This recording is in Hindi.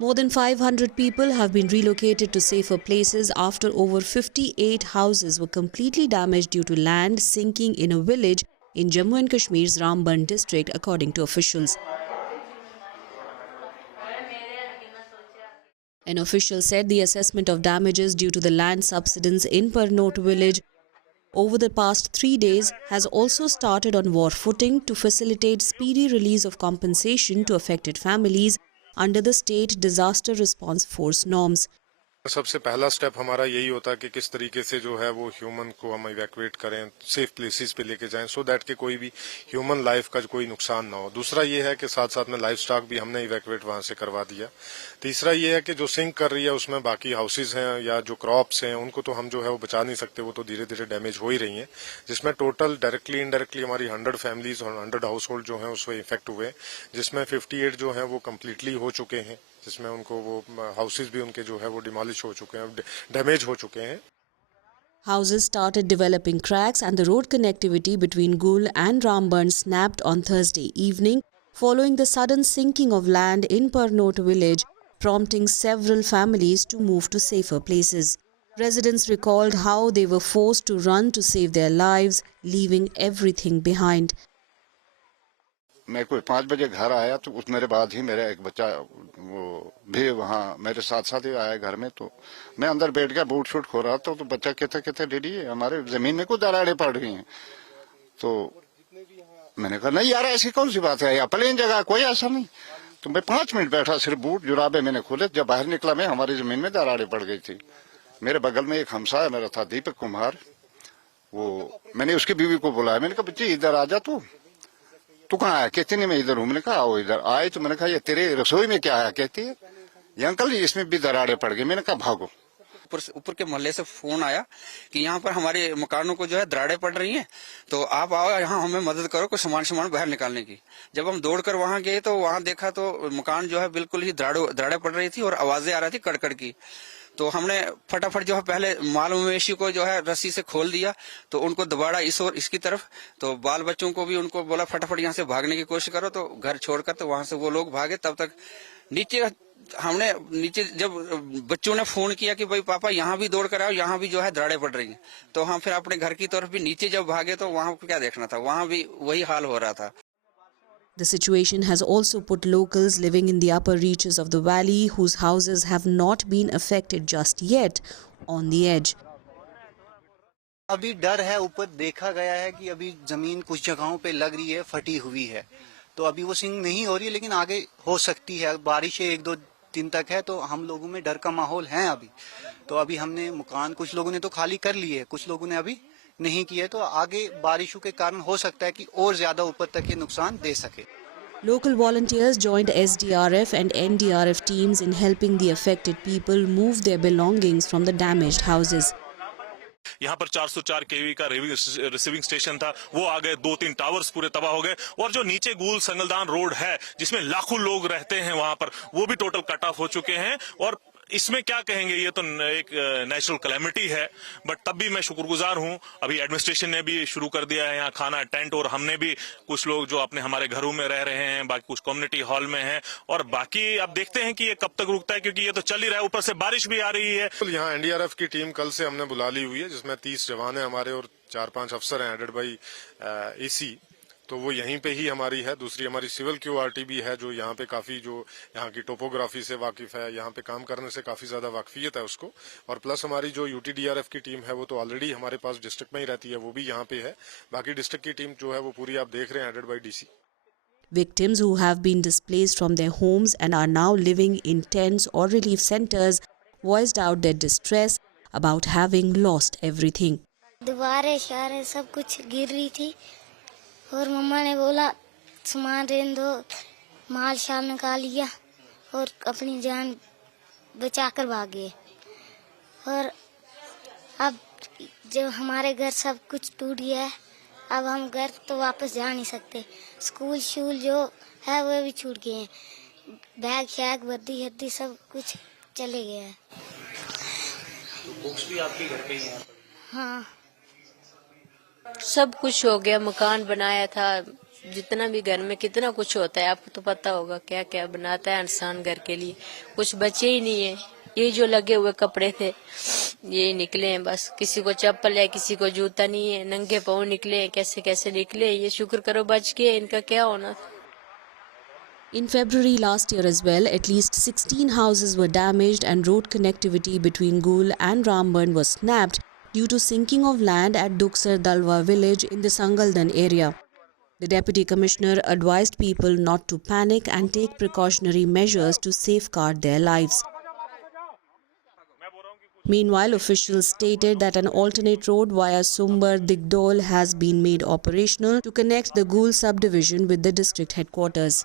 More than 500 people have been relocated to safer places after over 58 houses were completely damaged due to land sinking in a village in Jammu and Kashmir's Ramban district, according to officials. An official said the assessment of damages due to the land subsidence in Parnot village over the past 3 days has also started on war footing to facilitate speedy release of compensation to affected families under the State Disaster Response Force norms. सबसे पहला स्टेप हमारा यही होता है कि किस तरीके से जो है वो ह्यूमन को हम इवैक्यूएट करें, सेफ प्लेसेस पे लेके जाएं, सो दैट कि कोई भी ह्यूमन लाइफ का कोई नुकसान ना हो। दूसरा ये है कि साथ साथ में लाइफ स्टॉक भी हमने इवैक्यूएट वहां से करवा दिया। तीसरा ये है कि जो सिंक कर रही है उसमें बाकी हाउसेज हैं या जो क्रॉप्स हैं उनको तो हम जो है वो बचा नहीं सकते, वो तो धीरे धीरे डैमेज हो ही रही हैं, जिसमें टोटल डायरेक्टली इनडायरेक्टली हमारी 100 फैमिलीज और 100 हाउस होल्ड जो है उसमें इफेक्ट हुए, जिसमें 58 जो है वो कम्प्लीटली हो चुके हैं, जिसमें उनको वो हाउसेज भी उनके जो है वो डिमोलिश हो चुके हैं, डैमेज हो चुके हैं। Houses started developing cracks and the road connectivity between Gul and Ramban snapped on Thursday evening following the sudden sinking of land in Parnot village, prompting several families to move to safer places. Residents recalled how they were forced to run to save their lives, leaving everything behind. मैं कोई 5 बजे घर आया तो उस मेरे बाद ही मेरा एक बच्चा वो भी वहाँ मेरे साथ साथ ही आया घर में, तो मैं अंदर बैठ गया, बूट शूट खो रहा था, तो बच्चा कहता डैडी हमारे जमीन में कुछ दरारें पड़ रही हैं। तो मैंने कहा नहीं यार ऐसी कौन सी बात है, या प्लेन जगह कोई ऐसा नहीं। तो मैं 5 मिनट बैठा, सिर्फ बूट जुराबे मैंने खोले, जब बाहर निकला मैं हमारी जमीन में दरारें पड़ गई थी। मेरे बगल में एक हमसाया मेरा था दीपक कुमार, वो मैंने उसकी बीवी को बुलाया, मैंने कहा बच्ची इधर आ जा, तू कहाँ आया? कहती नहीं मैं इधर हूँ। मैंने कहा आओ इधर। आए तो मैंने कहा ये तेरे रसोई में क्या आया? कहती है ये अंकल इसमें भी दरारें पड़ गई। मैंने कहा भागो। ऊपर के मोहल्ले से फोन आया कि यहाँ पर हमारे मकानों को जो है दरारें पड़ रही हैं, तो आप आओ यहाँ हमें मदद करो कुछ सामान बाहर निकालने की। जब हम दौड़कर वहाँ गए तो वहाँ देखा तो मकान जो है बिल्कुल ही दरारें पड़ रही थी और आवाजें आ रही थी कड़कड़ की। तो हमने फटाफट जो है पहले माल मवेशी को जो है रस्सी से खोल दिया, तो उनको दोबारा इस और इसकी तरफ, तो बाल बच्चों को भी उनको बोला फटाफट यहाँ से भागने की कोशिश करो, तो घर छोड़कर तो वहां से वो लोग भागे। तब तक नीचे जब बच्चों ने फोन किया कि भाई पापा यहाँ भी दौड़ कर आओ, यहाँ भी जो है दरारें पड़ रही हैं, तो हम फिर अपने घर की तरफ भी नीचे जब भागे तो वहां क्या देखना था, वहां भी वही हाल हो रहा था। The situation has also put locals living in the upper reaches of the valley, whose houses have not been affected just yet, on the edge. अभी डर है, ऊपर देखा गया है कि अभी जमीन कुछ जगहों पे लग रही है फटी हुई है, तो अभी वो सिंक नहीं हो रही है, लेकिन आगे हो सकती है। बारिश 1-2 दिन तक है, तो हम लोगों में डर का माहौल है अभी। तो अभी हमने मकान कुछ लोगों ने तो खाली कर लिए, कुछ लोगों ने अभी नहीं किए, तो आगे बारिशों के कारण हो सकता है कि और ज्यादा ऊपर तक ये नुकसान दे सके। Local volunteers joined SDRF and NDRF teams in helping the affected people move their belongings from the damaged houses. यहाँ पर 404 केवी का रिसीविंग स्टेशन था, वो आ गए, 2-3 टावर्स पूरे तबाह हो गए, और जो नीचे गूल संगलदान रोड है जिसमें लाखों लोग रहते हैं वहां पर, वो भी टोटल कट ऑफ हो चुके हैं। और इसमें क्या कहेंगे, ये तो एक नेचुरल कैलेमिटी है, बट तब भी मैं शुक्रगुजार हूं। अभी एडमिनिस्ट्रेशन ने भी शुरू कर दिया है यहाँ खाना टेंट, और हमने भी कुछ लोग जो अपने हमारे घरों में रह रहे हैं, बाकी कुछ कम्युनिटी हॉल में हैं, और बाकी अब देखते हैं कि ये कब तक रुकता है, क्योंकि ये तो चल ही रहा है, ऊपर से बारिश भी आ रही है। यहाँ एनडीआरएफ की टीम कल से हमने बुला ली हुई है, जिसमें 30 जवान है हमारे और 4-5 अफसर हैं एडेड बाई एसी, तो वो यहीं पे ही हमारी है। दूसरी हमारी सिविल क्यूआरटी भी है, जो यहाँ पे काफी जो यहाँ की टोपोग्राफी से वाकिफ है, यहाँ पे काम करने से काफी ज्यादा वाकफियत है उसको, और प्लस हमारी जो यूटीडीआरएफ की टीम है वो तो ऑलरेडी हमारे पास डिस्ट्रिक्ट में ही रहती है, वो भी यहाँ पे है। बाकी डिस्ट्रिक्ट की टीम जो है वो पूरी आप देख रहे हैं, added by DC. Victims who have been displaced from their homes and are now living in tents or relief centers voiced out their distress about having lost everything. दीवारें शारें सब कुछ गिर रही थी, और मम्मा ने बोला सामान रहने दो, माल शाल निकाल लिया और अपनी जान बचाकर भाग गए। और अब जब हमारे घर सब कुछ टूट गया है, अब हम घर तो वापस जा नहीं सकते। स्कूल शूल जो है वो भी छूट गए हैं, बैग शैग वर्दी हद्दी सब कुछ चले गए हैं। बुक्स भी आपके घर पे ही हैं? हाँ, सब कुछ हो गया, मकान बनाया था जितना भी घर में कितना कुछ होता है, आपको तो पता होगा क्या क्या बनाता है इंसान घर के लिए। कुछ बचे ही नहीं है, ये जो लगे हुए कपड़े थे ये निकले हैं बस। किसी को चप्पल है, किसी को जूता नहीं है, नंगे पाँव निकले हैं, कैसे कैसे निकले। ये शुक्र करो बच गए, इनका क्या होना था। In February last year as well, at least 16 houses were damaged and road connectivity between Gul and Ramban was snapped due to sinking of land at Duksar Dalwa village in the Sangaldan area. The Deputy Commissioner advised people not to panic and take precautionary measures to safeguard their lives. Meanwhile, officials stated that an alternate road via Sumbar Digdol has been made operational to connect the Gul subdivision with the district headquarters.